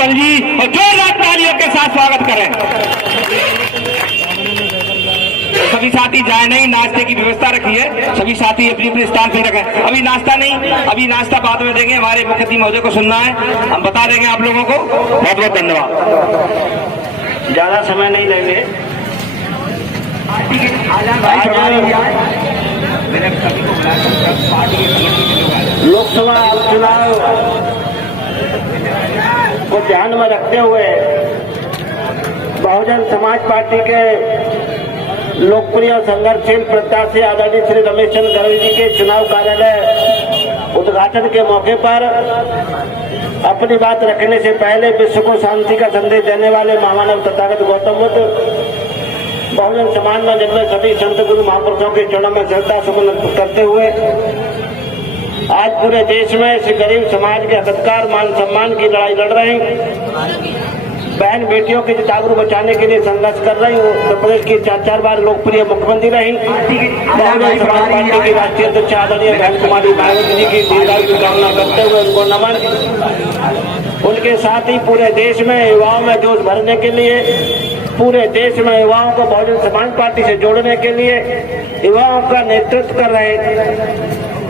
सरपंच जी और जोरदार तालियों के साथ स्वागत करें। सभी साथी जाए नहीं, नाश्ते की व्यवस्था रखी है, सभी साथी अपनी अपने स्थान पर रखें। अभी नाश्ता नहीं, अभी नाश्ता बाद में देंगे, हमारे मुख्य अतिथि महोदय को सुनना है, हम बता देंगे आप लोगों को। बहुत बहुत धन्यवाद, ज्यादा समय नहीं लेंगे। लोकसभा चुनाव को ध्यान में रखते हुए बहुजन समाज पार्टी के लोकप्रिय संघर्षशील प्रत्याशी आदरणीय श्री रमेश चंद्र गर्ग जी के चुनाव कार्यालय उद्घाटन के मौके पर अपनी बात रखने से पहले विश्व को शांति का संदेश देने वाले महामानव तथागत गौतम बुद्ध बहुजन समाज में जन्मे सभी संत गुरु महापुरुषों के चरणों में श्रद्धा सुमन करते हुए आज पूरे देश में इस गरीब समाज के अधिकार मान सम्मान की लड़ाई लड़ रहे हैं। बहन बेटियों के जागरूक बचाने के लिए संघर्ष कर रही हूँ। उत्तर प्रदेश की 4 बार लोकप्रिय मुख्यमंत्री रही बहुजन समाज पार्टी की राष्ट्रीय अध्यक्ष आदरणीय बहन कुमारी मायावती जी की दीर्घायु की कामना करते हुए उनको नमन। उनके साथ ही पूरे देश में युवाओं में जोश भरने के लिए, पूरे देश में युवाओं को बहुजन समाज पार्टी से जोड़ने के लिए युवाओं का नेतृत्व कर रहे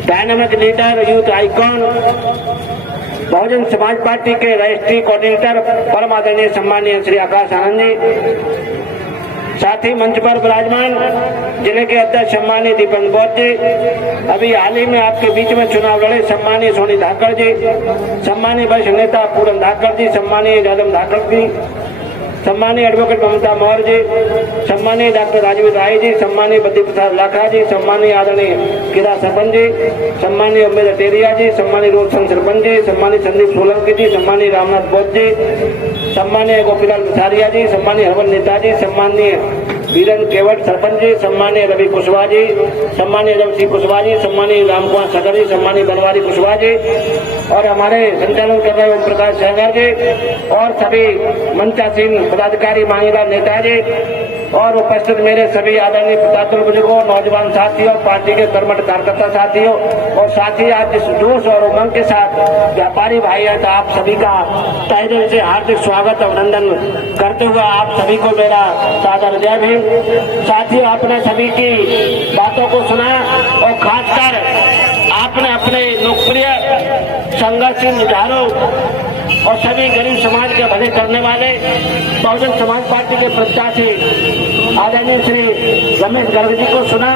dynamic leader, youth icon, Bahujan Samaj party के राष्ट्रीय कोऑर्डिनेटर परम आदरणीय सम्मानीय श्री आकाश आनंद जी, साथ ही मंच पर विराजमान जिले के अध्यक्ष सम्मानीय दीपक बौद्ध जी, अभी हाल ही में आपके बीच में चुनाव लड़े सम्मानीय सोनी धाकड़ जी, सम्मानीय वरिष्ठ नेता पूरन धाकड़ जी, सम्मानीय यादव धाकड़ जी, सम्मानीय एडवोकेट ममता मौर्य जी, सम्मानीय डॉक्टर राजवीर राय जी, सम्मानीय बद्री प्रसाद लाखा जी, सम्मानीय आदरणीय किरा सरपंच जी, सम्मानीय उम्मेद अटेरिया जी, सम्मानीय रोशन सरपंच जी, सम्मानीय संदीप सोलंकी जी, सम्मानीय रामनाथ बौद्ध जी, सम्मानीय गोपीलाल मिसारिया जी, सम्मानीय हरवन नेता जी, सम्मानीय वीरन केवट सरपंच जी, सम्मानीय रवि कुशवाहा जी, सम्मानीय रवि कुशवाहा जी, सम्मानीय रामकुमार सगर जी, सम्मानीय बनवारी कुशवाहा जी और हमारे संचालन कर रहे ओम प्रकाश सहगर जी और सभी मंचासीन पदाधिकारी मांगीदार नेता जी और उपस्थित मेरे सभी आदरणीय प्रतापपुर बुजुर्गों, नौजवान साथियों, पार्टी के कर्मठ कार्यकर्ता साथियों और साथ ही आज जिस जोश और उमंग के साथ व्यापारी भाई है, तो आप सभी का तहे दिल से हार्दिक स्वागत अभिनंदन करते हुए आप सभी को मेरा सादर जय भीम। साथियों, आपने सभी की बातों को सुना और खासकर आपने अपने लोकप्रिय संघर्षशील विचारों और सभी गरीब समाज के भले करने वाले बहुजन समाज पार्टी के प्रत्याशी आदरणीय श्री रमेश गर्ग जी को सुना,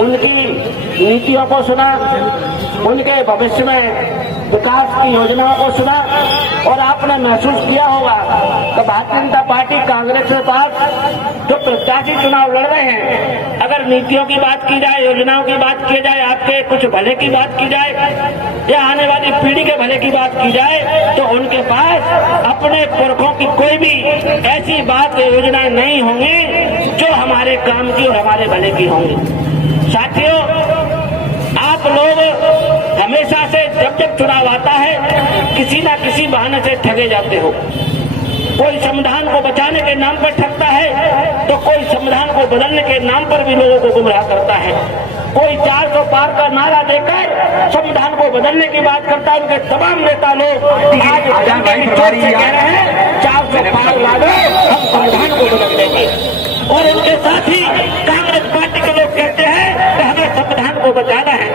उनकी नीतियों को सुना, उनके भविष्य में विकास की योजनाओं को सुना और आपने महसूस किया होगा कि भारतीय जनता पार्टी कांग्रेस के पास जो प्रत्याशी चुनाव लड़ रहे हैं, अगर नीतियों की बात की जाए, योजनाओं की बात की जाए, आपके कुछ भले की बात की जाए या आने वाली पीढ़ी के भले की बात की जाए, तो उनके पास अपने पुरखों की कोई भी ऐसी बात योजनाएं नहीं होंगी जो हमारे काम की और हमारे भले की होंगी। साथियों, आप लोग हमेशा से जब जब चुनाव आता है किसी न किसी बहाने से ठगे जाते हो। कोई संविधान को बचाने के नाम पर ठगता है तो कोई संविधान को बदलने के नाम पर भी लोगों को गुमराह करता है। कोई 400 पार का नारा देकर संविधान को बदलने की बात करता है। उनके तमाम नेता लोग आज कह रहे हैं 400 पार ला दो, हम संविधान को बदल देंगे। और इनके साथ ही कांग्रेस पार्टी के लोग कहते हैं कि हमें संविधान को बचाना है,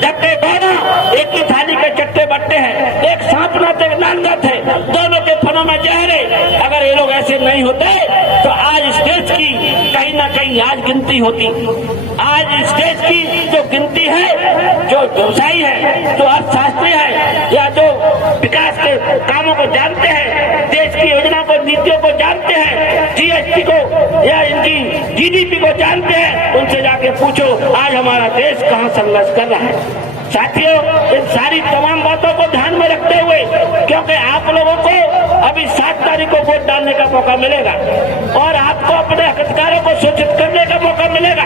जबकि दोनों एक ही थाली के चट्टे बट्टे हैं, एक सांप नाते नानगत है, दोनों के फनों में जहर है। अगर ये लोग ऐसे नहीं होते तो आज इस देश की कहीं ना कहीं आज गिनती होती। आज इस देश की जो गिनती है, जो व्यवसायी है, जो अर्थशास्त्री है या जो विकास के कामों को जानते हैं, देश की योजना को, नीतियों को जानते हैं, जीएसटी को या इनकी जीडीपी को जानते हैं, उनसे जाके पूछो आज हमारा देश कहाँ संघर्ष कर रहा है। साथियों, इन सारी तमाम बातों को ध्यान में रखते हुए, क्योंकि आप लोगों को अभी 7 तारीख को वोट डालने का मौका मिलेगा और आपको अपने अधिकारों को सूचित करने का मौका मिलेगा।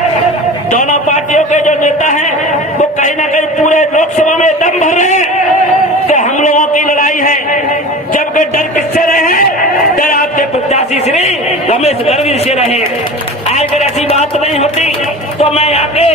दोनों पार्टियों के जो नेता हैं वो कहीं ना कहीं पूरे लोकसभा में दम भर रहे हैं कि हम लोगों की लड़ाई है, जबकि डर किससे रहे? डर आपके प्रत्याशी श्री रमेश गर्ग से रहे। आज अगर ऐसी बात नहीं होती तो मैं यहाँ के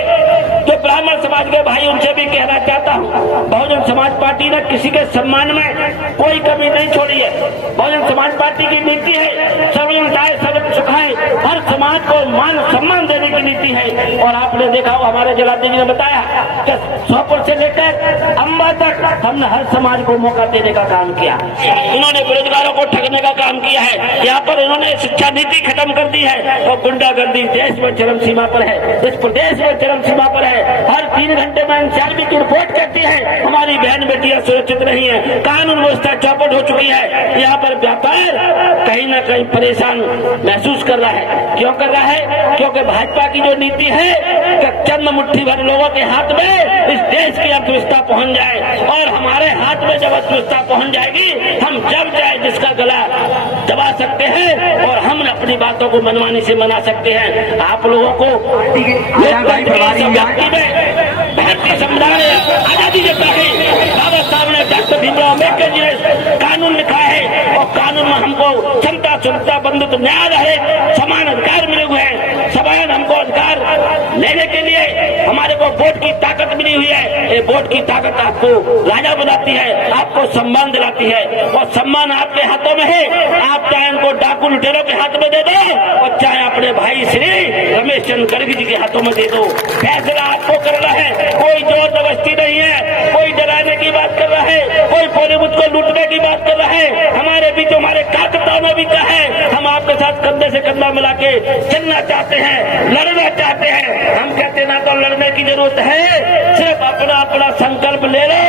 जो ब्राह्मण ब्राह्मण समाज के भाई उनसे भी कहना चाहता हूँ, बहुजन समाज पार्टी ने किसी के सम्मान में कोई कमी नहीं छोड़ी है। बहुजन समाज पार्टी की नीति है सर्वजन हिताय सर्वजन सुखाय, हर समाज को मान सम्मान देने की नीति है। और आपने देखा हो हमारे जिलाध्यक्ष ने बताया कि सोपुर से लेकर अम्बा तक हमने हर समाज को मौका देने का काम किया। उन्होंने बेरोजगारों को ठगने का काम किया है। यहाँ पर उन्होंने शिक्षा नीति खत्म कर दी है और गुंडागर्दी देश में चरम सीमा पर है, इस प्रदेश में चरम सीमा पर है। हर 3 घंटे में एनसीआरबी की रिपोर्ट करती है हमारी बहन बेटियां सुरक्षित नहीं है, कानून व्यवस्था चौपट हो चुकी है। यहाँ पर व्यापार कहीं न कहीं परेशान महसूस कर रहा है। क्यों कर रहा है? क्योंकि भाजपा की जो नीति है कि चंद मुट्ठी भर लोगों के हाथ में इस देश की अर्थव्यवस्था पहुंच जाए, और हमारे हाथ में जब अर्थव्यवस्था पहुंच जाएगी हम जब चाहे जिसका गला दबा सकते हैं और हम अपनी बातों को मनमानी से मना सकते हैं। आप लोगों को भारतीय संविधान आजादी देता है, बाबा साहब ने डॉक्टर भीमराव अम्बेडकर जी ने कानून लिखा है और कानून में हमको क्षमता सुरक्षा बंधुत्व न्याय रहे समान अधिकार मिले हुए हैं। समान हमको अधिकार लेने के लिए हमारे को वोट की ताकत मिली हुई है। ये वोट की ताकत आपको राजा बनाती है, आपको सम्मान दिलाती है, और सम्मान आपके हाथों में है। आप चाहे उनको डाकू लुटेरों के हाथ में दे दो और चाहे अपने भाई श्री रमेश चंद्र गर्ग जी के हाथों में दे दो, फैसला आपको करना है। कोई जोर जबरदस्ती नहीं है, कोई डराने की बात कर रहा है, कोई पूरे मुझ को लूटने की बात कर रहा है। हमारे बीच हमारे कार्यकर्ताओं ने भी कहा है हम आपके साथ कंधे से कंधा मिला के चलना चाहते हैं, लड़ना चाहते हैं। हम कहते ना तो लड़ने की जरूरत है, सिर्फ अपना अपना संकल्प ले लो।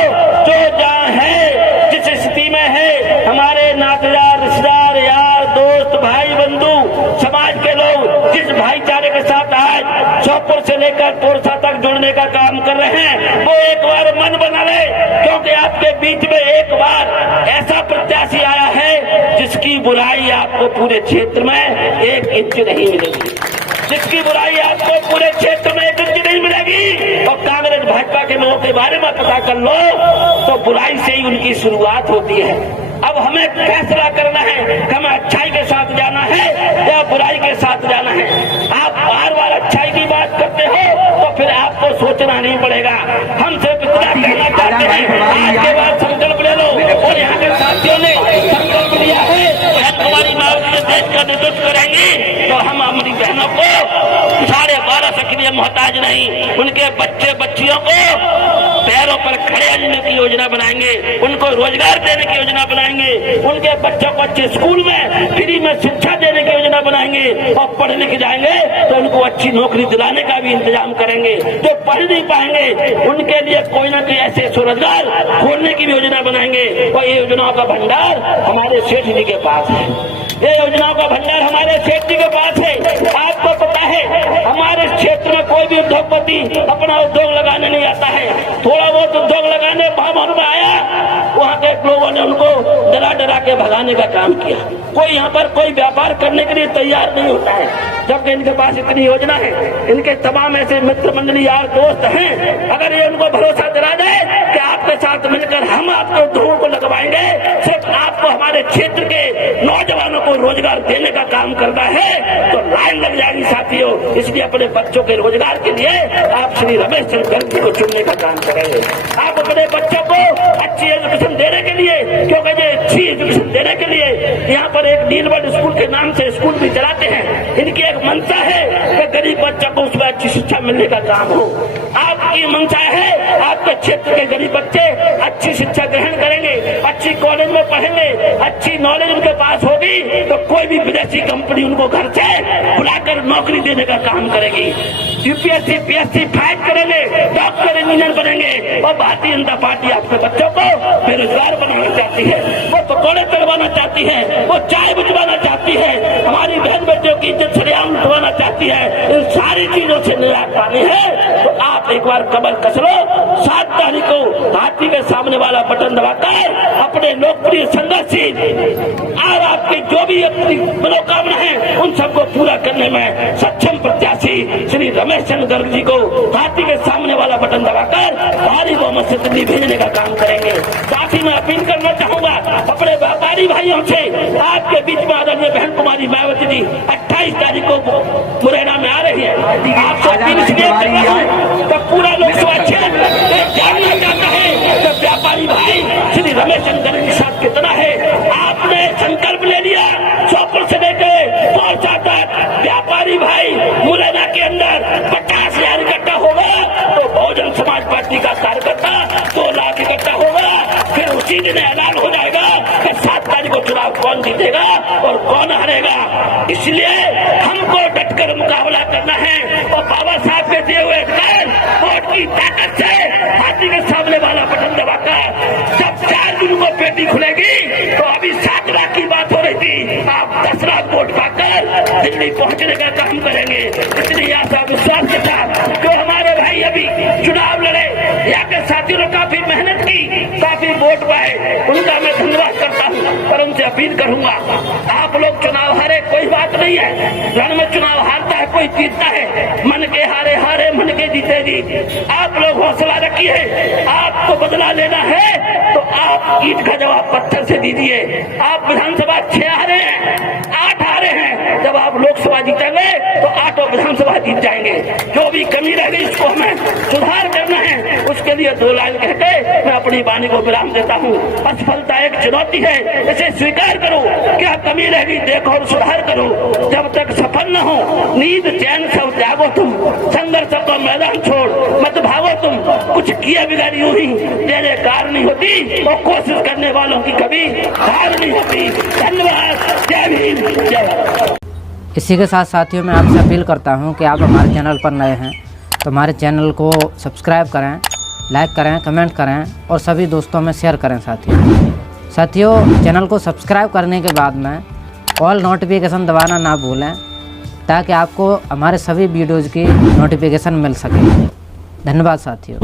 जो जहाँ है जिस स्थिति में है, हमारे नातेदार रिश्तेदार यार दोस्त भाई बंधु समाज के लोग जिस भाईचारे के साथ आज सोपुर से लेकर तोरसा तक जुड़ने का काम कर रहे हैं, वो एक बार मन बना ले, क्योंकि आपके बीच में एक बार ऐसा प्रत्याशी आया है जिसकी बुराई आपको पूरे क्षेत्र में 1 इंच नहीं मिलेगी, जिसकी बुराई आपको पूरे क्षेत्र में 1 इंच नहीं मिलेगी। और कांग्रेस भाजपा के लोगों के बारे में पता कर लो तो बुराई से ही उनकी शुरुआत होती है। अब हमें फैसला करना है कि हमें अच्छाई के साथ जाना है या बुराई के साथ जाना है। आप बार बार अच्छाई की बात करते हो तो फिर आपको सोचना नहीं पड़ेगा। हम सिर्फ इतना कहना चाहते हैं, आज के बाद संकल्प ले लो। और यहाँ के साथियों ने संकल्प लिया है हमारी मायावती जो देश का नेतृत्व करेंगी, तो हम हमारी बहनों को 12.5 सक्रिय मोहताज नहीं, उनके बच्चे बच्चियों को पैरों पर खड़े होने की योजना बनाएंगे, उनको रोजगार देने की योजना बनाएंगे, उनके बच्चों को अच्छे स्कूल में फ्री में शिक्षा देने की योजना बनाएंगे, और पढ़ लिख जाएंगे तो उनको अच्छी नौकरी दिलाने का भी इंतजाम करेंगे। जो पढ़ नहीं पाएंगे उनके लिए कोई ना कोई ऐसे स्वरोजगार खोलने की भी योजना बनाएंगे। और ये योजनाओं का भंडार हमारे सेठ जी के पास है, ये योजनाओं का भंडार हमारे सेठ जी के पास है। आपको पता है हमारे क्षेत्र में कोई भी उद्योगपति अपना उद्योग लगाने नहीं आता है। थोड़ा बहुत उद्योग लगाने भावना में आया, वहाँ के लोगों ने उनको डरा डरा के भगाने का काम किया। कोई यहाँ पर कोई व्यापार करने के लिए तैयार नहीं होता है, जबकि इनके पास इतनी योजना है। इनके तमाम ऐसे मित्र मंडली यार दोस्त हैं, अगर ये उनको भरोसा दिला दे कि आपके साथ मिलकर हम आपको उद्योगों को लगवाएंगे, सिर्फ आपको हमारे क्षेत्र के नौजवानों को रोजगार देने का काम करना है, तो लाइन लग जाएगी साथियों। इसलिए अपने बच्चों के रोजगार के लिए आप श्री रमेश चंद्र गर्ग जी को चुनने का काम करेंगे। आप अपने बच्चों को अच्छी एजुकेशन देने के लिए, क्योंकि ये अच्छी एजुकेशन देने के लिए यहाँ पर एक नीलबर्ड स्कूल के नाम से स्कूल भी चलाते हैं। इनकी एक मंशा है कि गरीब बच्चों को उसमें अच्छी शिक्षा मिलने का काम हो। आपकी मंशा है आपके क्षेत्र के गरीब बच्चे अच्छी शिक्षा ग्रहण करेंगे, अच्छी कॉलेज में पढ़ेंगे, अच्छी नॉलेज उनके पास होगी, तो कोई भी विदेशी कंपनी उनको घर से बुलाकर नौकरी देने का काम करेगी। यूपीएससी पीएससी फाइट करेंगे, डॉक्टर इंजीनियर बनेंगे। और भारतीय जनता पार्टी आपके बच्चों को बेरोजगार बनाना चाहती है, वो पकौड़े तलवाना चाहती है, वो चाय बुझवाना चाहती है, हमारी बहन बेटियों की इज्जत सरेआम उठवाना चाहती है। इन सारी चीजों से निजात पानी है तो आप एक बार कमर कस लो। 7 तारीख को हाथी के सामने वाला बटन दबाकर अपने लोकप्रिय संघर्षशील और आपकी जो भी अपनी मनोकामना है उन सबको पूरा करने में सक्षम प्रत्याशी श्री रमेश चंद्र गर्ग जी को हाथी के सामने वाला बटन दबाकर भारी बहुमत से दिल्ली भेजने का काम करेंगे। साथ ही मैं अपील करना चाहूंगा अपने व्यापारी भाइयों से, आपके बीच में आदरणीय बहन कुमारी मायावती जी 28 तारीख को मुरैना में आ रही है। आपसे अपील इसलिए कर रहा हूं कि पूरा लोकसभा श्री रमेश शंकर के साथ कितना है। आपने संकल्प ले लिया 100 से लेकर 100 तक व्यापारी भाई मुरैना के अंदर 50,000 इकट्ठा होगा तो बहुजन समाज पार्टी का कार्यकर्ता 2 लाख इकट्ठा होगा। फिर उसी दिन ऐलान हो जाएगा कि 7 तारीख को चुनाव कौन जीतेगा और कौन हारेगा। इसलिए हमको डटकर मुकाबला करना है और बाबा साहब के दिए हुए अधिकार वोट की ताकत से हाथी के सामने वाला बटन दबाकर जब 4 दिन को पेटी खुलेगी तो अभी 7 लाख की बात हो रही थी, आप 10 लाख वोट पाकर दिल्ली पहुंचने का काम करेंगे। इतनी आशा विश्वास के साथ जो हमारे भाई अभी चुनाव लड़े, यहाँ के साथियों ने काफी मेहनत की, काफी वोट पाए, उनका मैं धन्यवाद करता हूँ। पर उनसे अपील करूंगा, आप लोग चुनाव हारे कोई बात नहीं है, रण में चुनाव हारता है कोई जीतता है, मन के हारे हारे मन के जीते जीत। आप लोग हौसला रखिए, आपको बदला लेना है तो आप ईंट का जवाब पत्थर से दीजिए। आप विधानसभा 6 हारे हैं, 8 हारे हैं, जब आप लोकसभा जीतेंगे तो 8 विधानसभा जीत जाएंगे। जो भी कमी रह गई इसको हमें सुधार करना है, उसके लिए 2 लाइन कहते मैं अपनी वाणी को विराम देता हूँ। असफलता एक चुनौती है, इसे स्वीकार करो, क्या कमी रह गई देखो और सुधार करो। जब तक सफल न हो नींद चैन सब त्यागो, तुम संघर्ष का मैदान छोड़ मत भागो, तुम कुछ किया बिगाड़ यूं ही तेरे कार नहीं होती और कोशिश करने वालों की कभी हार नहीं होती। धन्यवाद, जय भीम, जय भारत। इसी के साथ साथियों मैं आपसे अपील करता हूं कि आप हमारे चैनल पर नए हैं तो हमारे चैनल को सब्सक्राइब करें, लाइक करें, कमेंट करें और सभी दोस्तों में शेयर करें। साथियों चैनल को सब्सक्राइब करने के बाद में ऑल नोटिफिकेशन दबाना ना भूलें ताकि आपको हमारे सभी वीडियोज़ की नोटिफिकेशन मिल सके। धन्यवाद साथियों।